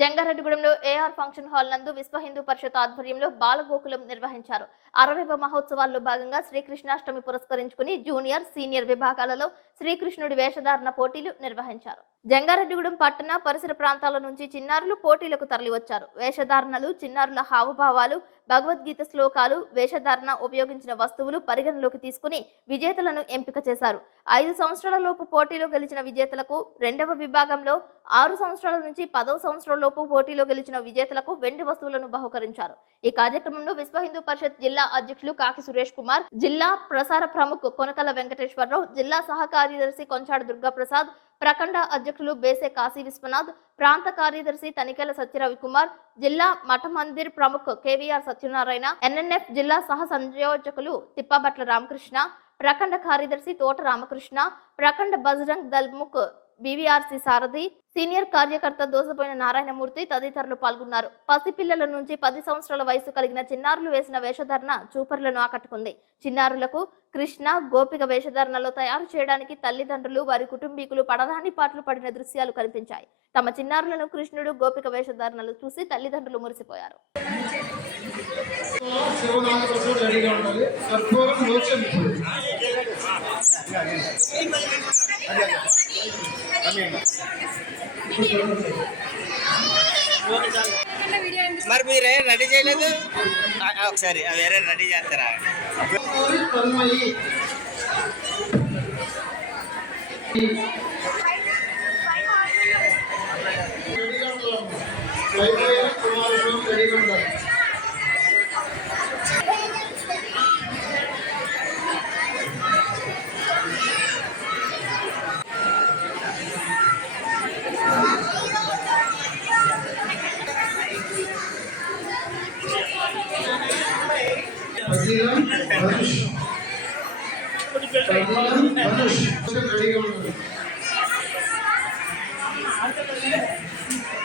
జంగారెడ్డిగూడెంలో AR function hall నందు విశ్వ హిందూ పరిషత్ ఆధ్వర్యంలో బాలగోకులం నిర్వహించారు. అరవైవ మహోత్సవాల్లో భాగంగా శ్రీకృష్ణాష్టమి పురస్కరించుకుని జూనియర్ సీనియర్ విభాగాలలో శ్రీకృష్ణుడి వేషధారణ పోటీలు నిర్వహించారు. జంగారెడ్డిగూడెం పట్టణ పరిసర ప్రాంతాల నుంచి చిన్నారులు పోటీలకు తరలివచ్చారు. వేషధారణలు చిన్నారుల హావభావాలు భగవద్గీత శ్లోకాలు వేషధారణ ఉపయోగించిన వస్తువులు పరిగణలోకి తీసుకుని విజేతలను ఎంపిక చేశారు. ఐదు సంవత్సరాల లోపు పోటీలో గెలిచిన విజేతలకు రెండవ విభాగంలో ఆరు సంవత్సరాల నుంచి పదవ సంవత్సరాల లోపు పోటీలో గెలిచిన విజేతలకు వెండి వస్తువులను బహుకరించారు. ఈ కార్యక్రమంలో విశ్వ హిందూ పరిషత్ జిల్లా అధ్యక్షులు కాకి సురేష్ కుమార్ జిల్లా ప్రసార ప్రముఖ్ కొనకల వెంకటేశ్వరరావు జిల్లా సహకార్యదర్శి కొంచాడు దుర్గా దుర్గాప్రసాద్ ప్రఖండ అధ్యక్షులు బేసే కాశీ విశ్వనాథ్ ప్రాంత కార్యదర్శి తనికెల సత్యరవి కుమార్ జిల్లా మఠ మందిర్ ప్రముఖ్ కేవీఆర్ సత్యనారాయణ ఎన్ఎన్ఎఫ్ జిల్లా సహ సంయోజకులు తిప్పాబట్ల రామకృష్ణ ప్రఖండ కార్యదర్శి తోట రామకృష్ణ ప్రఖండ బజరంగ్ దల్ముఖ్ బీవీఆర్సీ సారథి సీనియర్ కార్యకర్త దోసపోయిన నారాయణమూర్తి తదితరులు పాల్గొన్నారు. పసిపిల్లల నుంచి పది సంవత్సరాల వయసు కలిగిన చిన్నారులు వేసిన వేషధారణ చూపరులను ఆకట్టుకుంది. చిన్నారులకు కృష్ణ గోపిక వేషధారణలో తయారు చేయడానికి తల్లిదండ్రులు వారి కుటుంబీకులు పడదాని పాటలు పడిన దృశ్యాలు కనిపించాయి. తమ చిన్నారులను కృష్ణుడు గోపిక వేషధారణలు చూసి తల్లిదండ్రులు మురిసిపోయారు. మరి మీరే రెడీ చేయలేదు ఒకసారి వేరే రెడీ చేస్తారా రెడీగా ఉండాలి రెడీగా